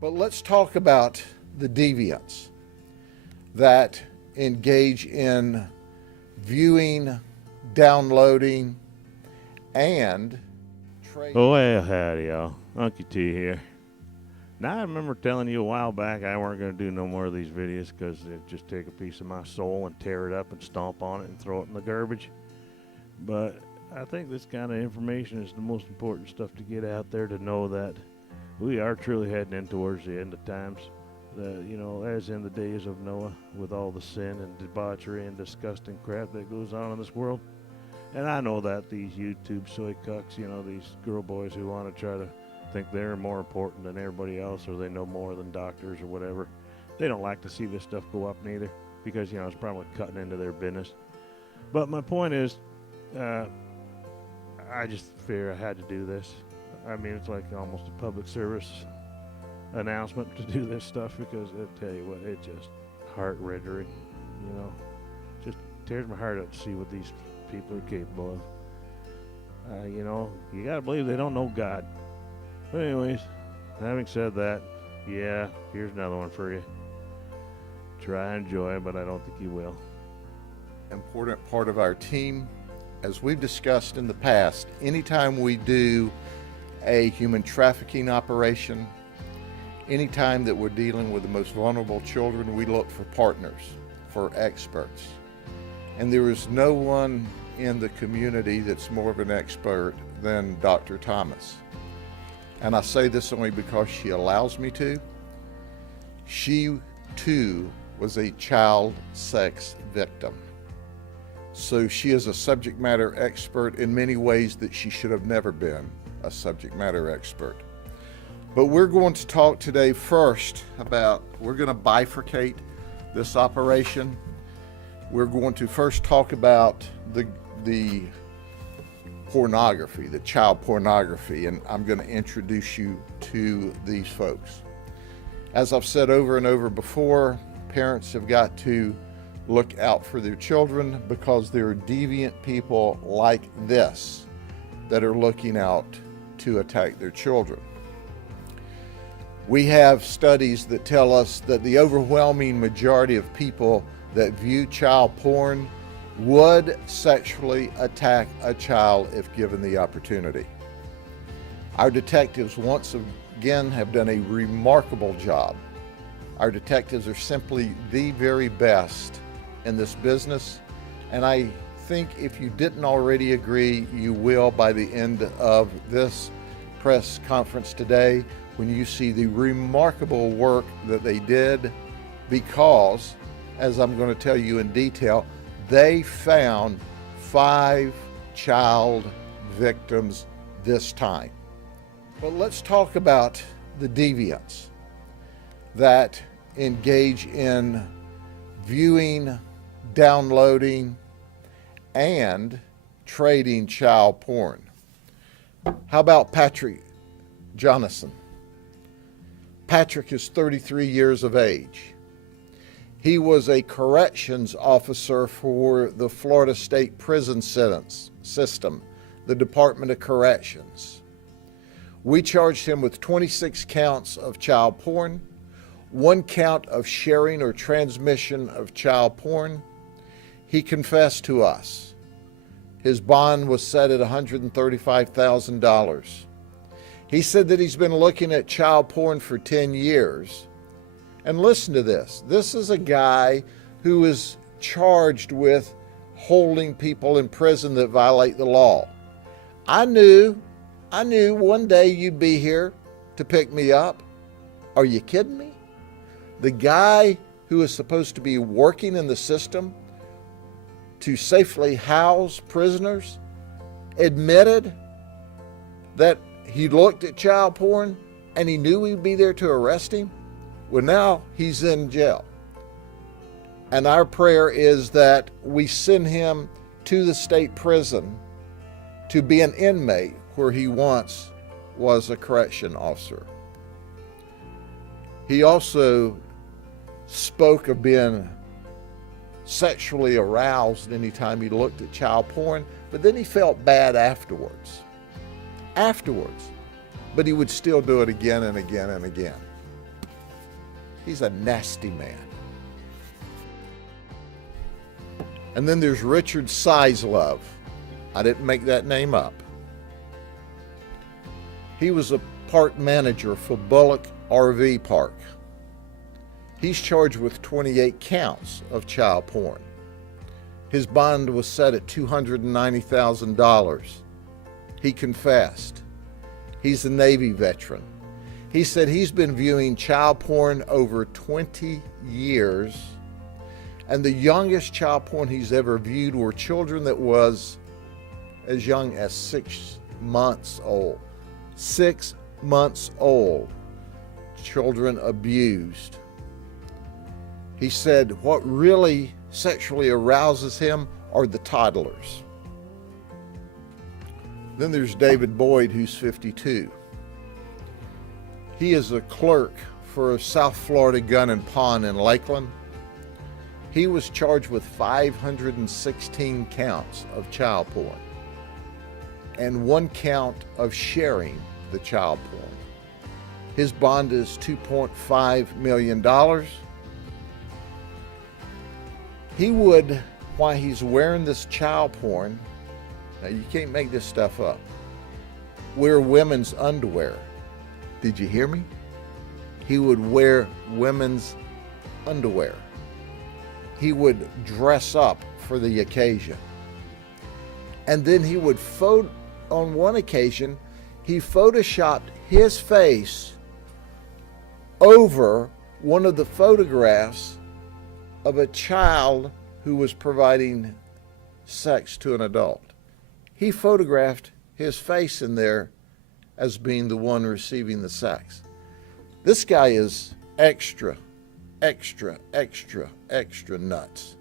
But let's talk about the deviants that engage in viewing, downloading, and trading. Oh, well, howdy, y'all. Unky T here. Now, I remember telling you a while back I weren't going to do no more of these videos because it'd just take a piece of my soul and tear it up and stomp on it and throw it in the garbage. But I think this kind of information is the most important stuff to get out there, to know that we are truly heading in towards the end of times. As in the days of Noah, with all the sin and debauchery and disgusting crap that goes on in this world. And I know that these YouTube soy cucks, these girl boys who want to try to think they're more important than everybody else, or they know more than doctors or whatever, they don't like to see this stuff go up neither, because it's probably cutting into their business. But my point is, I just figure I had to do this. I mean, it's like almost a public service announcement to do this stuff, because I tell you what, it's just heart-rendering. Just tears my heart out to see what these people are capable of. You gotta believe they don't know God. But anyways, having said that, yeah, here's another one for you. Try and enjoy, but I don't think you will. Important part of our team, as we've discussed in the past, anytime we do a human trafficking operation, anytime that we're dealing with the most vulnerable children, we look for partners, for experts. And there is no one in the community that's more of an expert than Dr. Thomas. And I say this only because she allows me to. She too was a child sex victim. So she is a subject matter expert in many ways that she should have never been a subject matter expert. But we're going to talk today first about, we're going to bifurcate this operation. We're going to first talk about the pornography, the child pornography, and I'm going to introduce you to these folks. As I've said over and over before, parents have got to look out for their children, because there are deviant people like this that are looking out to attack their children. We have studies that tell us that the overwhelming majority of people that view child porn would sexually attack a child if given the opportunity. Our detectives once again have done a remarkable job. Our detectives are simply the very best in this business, and I think if you didn't already agree, you will by the end of this press conference today, when you see the remarkable work that they did, because, as I'm going to tell you in detail, they found 5 child victims this time. But let's talk about the deviants that engage in viewing, downloading, and trading child porn. How about Patrick Jonathan? Patrick is 33 years of age. He was a corrections officer for the Florida State Prison Sentence System, the Department of Corrections. We charged him with 26 counts of child porn, 1 count of sharing or transmission of child porn. He confessed to us. His bond was set at $135,000. He said that he's been looking at child porn for 10 years. And listen to this. This is a guy who is charged with holding people in prison that violate the law. I knew one day you'd be here to pick me up. Are you kidding me? The guy who is supposed to be working in the system to safely house prisoners admitted that he looked at child porn and he knew we'd be there to arrest him. Well, now he's in jail. And our prayer is that we send him to the state prison to be an inmate where he once was a correction officer. He also spoke of being sexually aroused anytime he looked at child porn, but then he felt bad afterwards. But he would still do it again and again and again. He's a nasty man. And then there's Richard Sizlove. I didn't make that name up. He was a park manager for Bullock RV Park. He's charged with 28 counts of child porn. His bond was set at $290,000. He confessed. He's a Navy veteran. He said he's been viewing child porn over 20 years, and the youngest child porn he's ever viewed were children that was as young as 6 months old. 6 months old. Children abused. He said what really sexually arouses him are the toddlers. Then there's David Boyd, who's 52. He is a clerk for South Florida Gun and Pawn in Lakeland. He was charged with 516 counts of child porn and 1 count of sharing the child porn. His bond is $2.5 million. He would, while he's wearing this child porn, now you can't make this stuff up, wear women's underwear. Did you hear me? He would wear women's underwear. He would dress up for the occasion. And then he would on one occasion, he photoshopped his face over one of the photographs of a child who was providing sex to an adult. He photographed his face in there as being the one receiving the sex. This guy is extra nuts.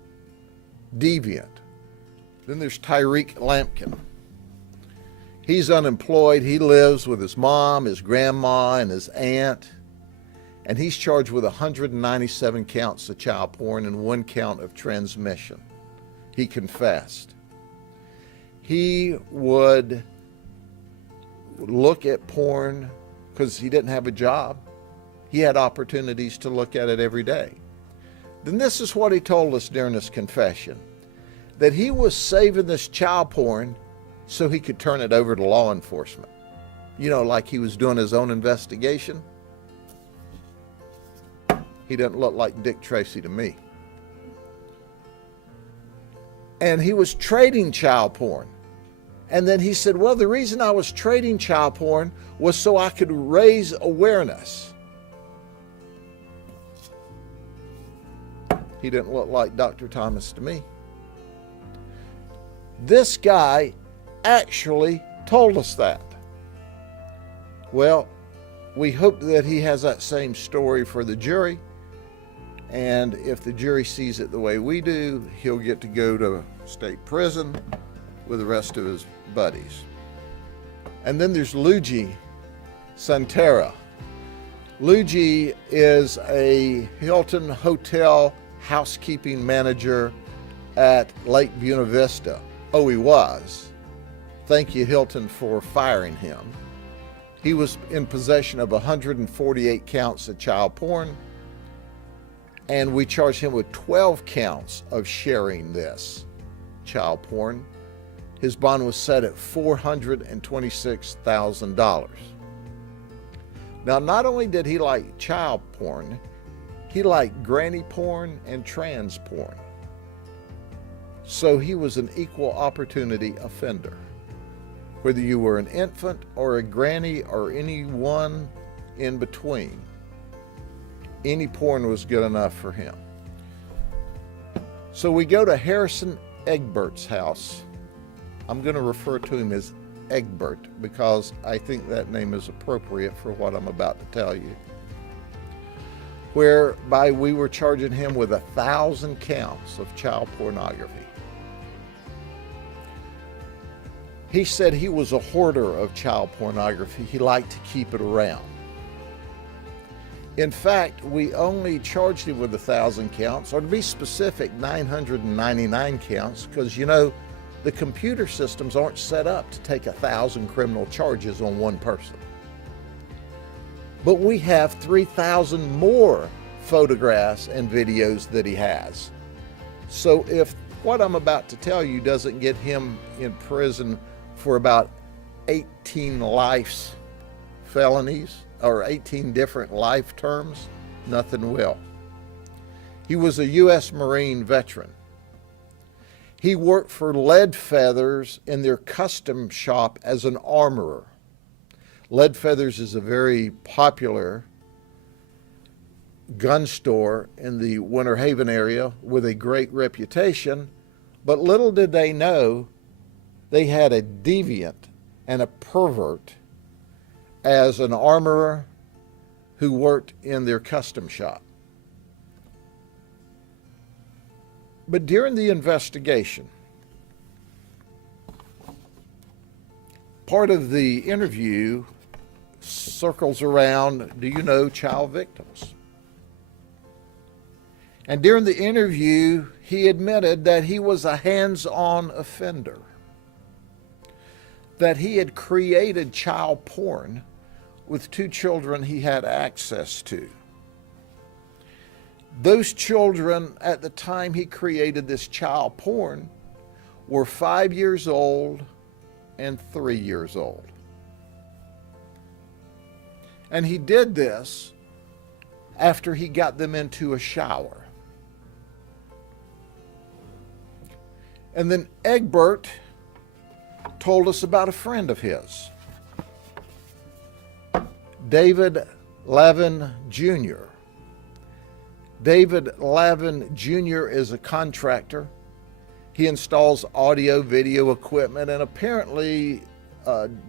Deviant. Then there's Tyreek Lampkin. He's unemployed. He lives with his mom, his grandma, and his aunt. And he's charged with 197 counts of child porn and 1 count of transmission. He confessed. He would look at porn because he didn't have a job. He had opportunities to look at it every day. Then this is what he told us during his confession, that he was saving this child porn so he could turn it over to law enforcement. You know, like he was doing his own investigation. He doesn't look like Dick Tracy to me. And he was trading child porn. And then he said, well, the reason I was trading child porn was so I could raise awareness. He didn't look like Dr. Thomas to me. This guy actually told us that. Well, we hope that he has that same story for the jury. And if the jury sees it the way we do, he'll get to go to state prison with the rest of his buddies. And then there's Luigi Santera. Luigi is a Hilton Hotel housekeeping manager at Lake Buena Vista. Oh, he was. Thank you, Hilton, for firing him. He was in possession of 148 counts of child porn, and we charged him with 12 counts of sharing this child porn. His bond was set at $426,000. Now, not only did he like child porn, he liked granny porn and trans porn. So he was an equal opportunity offender. Whether you were an infant or a granny or anyone in between, any porn was good enough for him. So we go to Harrison Egbert's house. I'm going to refer to him as Egbert because I think that name is appropriate for what I'm about to tell you. Whereby we were charging him with 1,000 counts of child pornography. He said he was a hoarder of child pornography. He liked to keep it around. In fact, we only charged him with 1,000 counts, or to be specific, 999 counts, because, you know, the computer systems aren't set up to take 1,000 criminal charges on one person. But we have 3,000 more photographs and videos that he has. So if what I'm about to tell you doesn't get him in prison for about 18 life felonies or 18 different life terms, nothing will. He was a U.S. Marine veteran. He worked for Lead Feathers in their custom shop as an armorer. Lead Feathers is a very popular gun store in the Winter Haven area with a great reputation, but little did they know they had a deviant and a pervert as an armorer who worked in their custom shop. But during the investigation, part of the interview circles around, do you know child victims? And during the interview, he admitted that he was a hands-on offender, that he had created child porn with 2 children he had access to. Those children, at the time he created this child porn, were 5 years old and 3 years old. And he did this after he got them into a shower. And then Egbert told us about a friend of his, David Lavin Jr. David Lavin Jr. is a contractor. He installs audio, video equipment, and apparently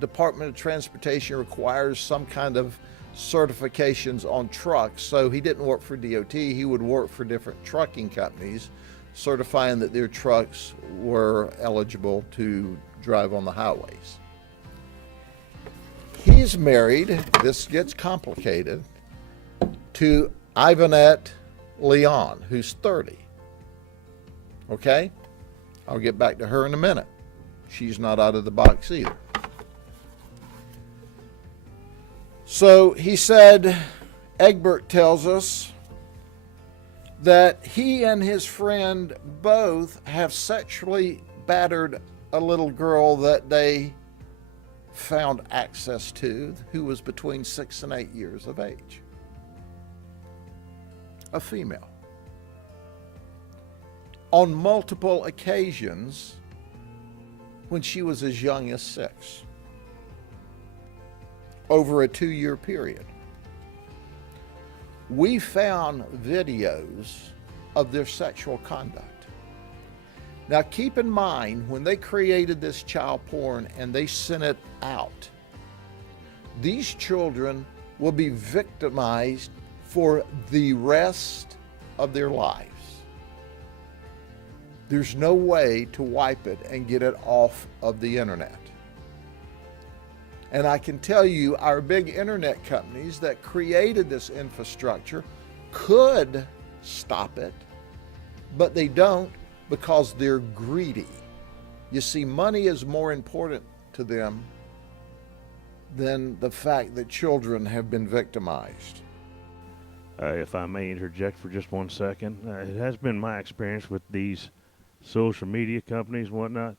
Department of Transportation requires some kind of certifications on trucks. So he didn't work for DOT, he would work for different trucking companies, certifying that their trucks were eligible to drive on the highways. He's married, this gets complicated, to Ivanette Leon, who's 30. Okay? I'll get back to her in a minute. She's not out of the box either. So he said, Egbert tells us that he and his friend both have sexually battered a little girl that they found access to, who was between 6 and 8 years of age. A female. On multiple occasions when she was as young as 6. Over a 2-year period. We found videos of their sexual conduct. Now keep in mind, when they created this child porn and they sent it out, these children will be victimized for the rest of their lives. There's no way to wipe it and get it off of the internet. And I can tell you, our big internet companies that created this infrastructure could stop it, but they don't because they're greedy. You see, money is more important to them than the fact that children have been victimized. If I may interject for just 1 second, it has been my experience with these social media companies and whatnot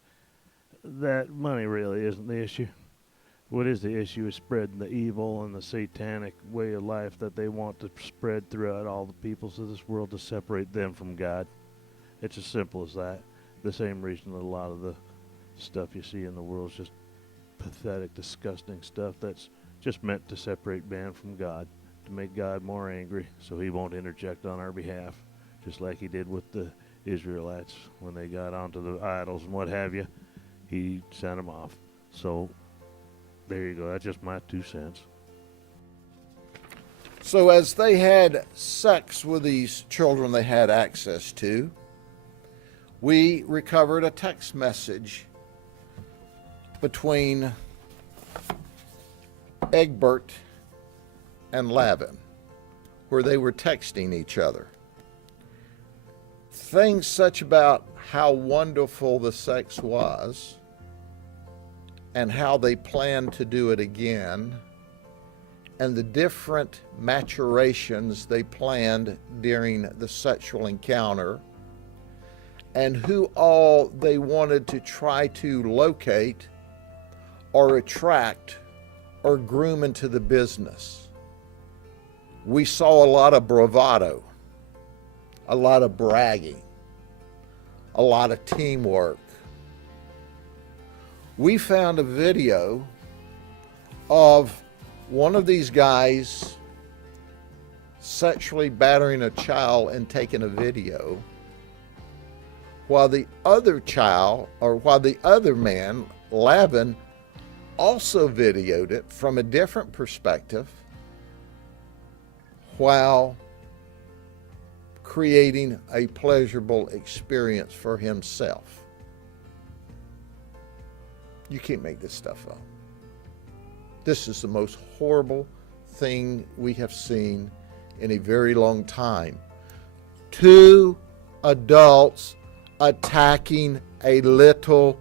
that money really isn't the issue. What is the issue is spreading the evil and the satanic way of life that they want to spread throughout all the peoples of this world to separate them from God. It's as simple as that. The same reason that a lot of the stuff you see in the world is just pathetic, disgusting stuff that's just meant to separate man from God, to make God more angry so he won't interject on our behalf, just like he did with the Israelites when they got onto the idols and what have you. He sent them off. So there you go. That's just my 2 cents. So as they had sex with these children they had access to, we recovered a text message between Egbert and Lavin, where they were texting each other. Things such about how wonderful the sex was and how they planned to do it again, and the different maturations they planned during the sexual encounter, and who all they wanted to try to locate or attract or groom into the business. We saw a lot of bravado, a lot of bragging, a lot of teamwork. We found a video of one of these guys sexually battering a child and taking a video, while the other man, Lavin, also videoed it from a different perspective while creating a pleasurable experience for himself. You can't make this stuff up. This is the most horrible thing we have seen in a very long time. Two adults attacking a little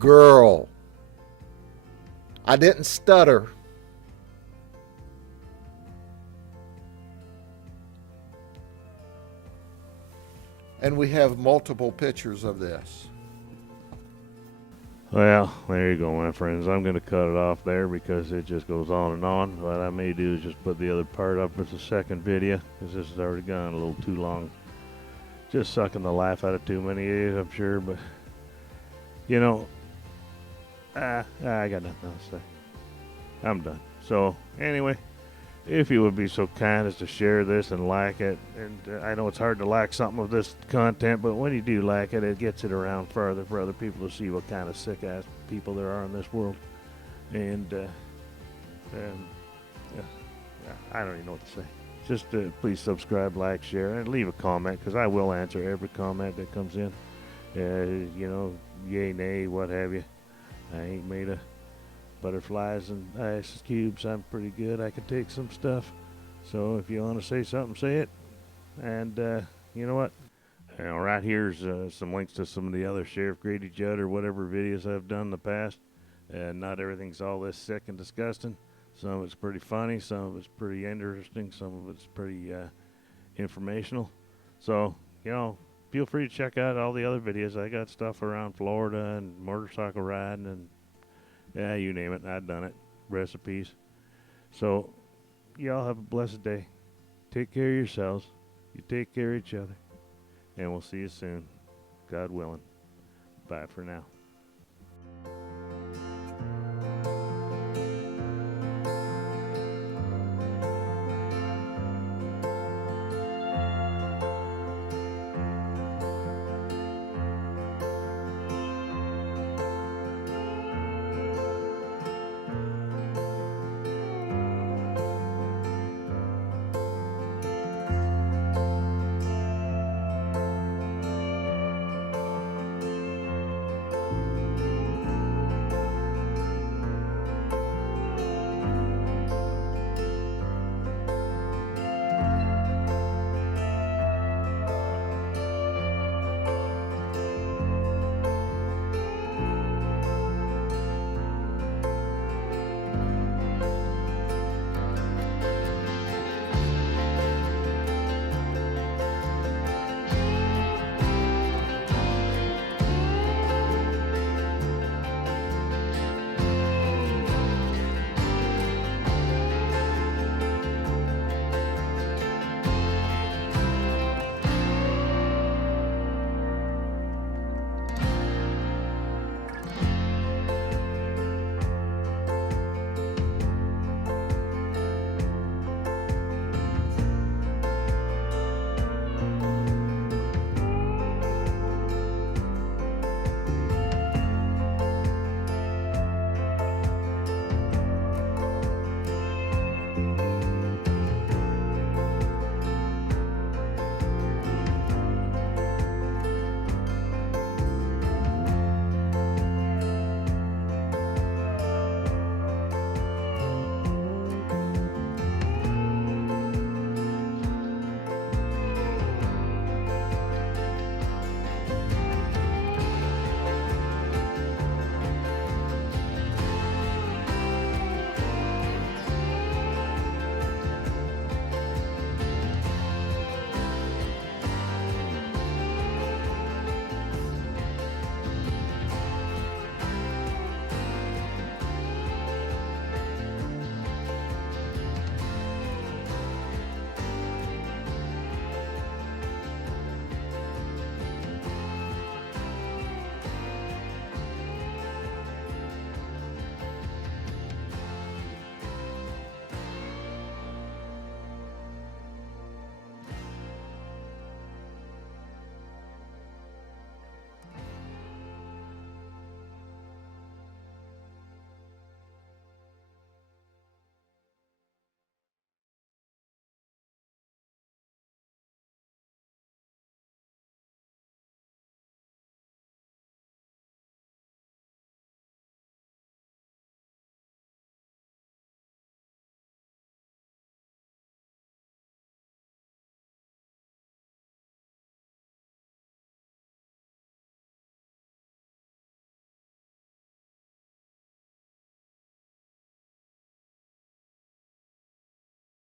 girl. I didn't stutter. And we have multiple pictures of this. Well, there you go, my friends. I'm going to cut it off there because it just goes on and on. What I may do is just put the other part up as a second video, because this has already gone a little too long. Just sucking the life out of too many of you, I'm sure. But, you know, I got nothing else to say. I'm done. So, anyway, if you would be so kind as to share this and like it, and I know it's hard to like something of this content, but when you do like it, it gets it around further for other people to see what kind of sick ass people there are in this world. And I don't even know what to say. Just please subscribe, like, share, and leave a comment, because I will answer every comment that comes in. You know, yay, nay, what have you. I ain't made of butterflies and ice cubes. I'm pretty good. I can take some stuff. So if you want to say something, say it. And you know what? Right here's some links to some of the other Sheriff Grady Judd or whatever videos I've done in the past. Not everything's all this sick and disgusting. Some of it's pretty funny. Some of it's pretty interesting. Some of it's pretty informational. So, you know, feel free to check out all the other videos. I got stuff around Florida and motorcycle riding and yeah, you name it, I've done it. Recipes. So, y'all have a blessed day. Take care of yourselves. You take care of each other. And we'll see you soon. God willing. Bye for now.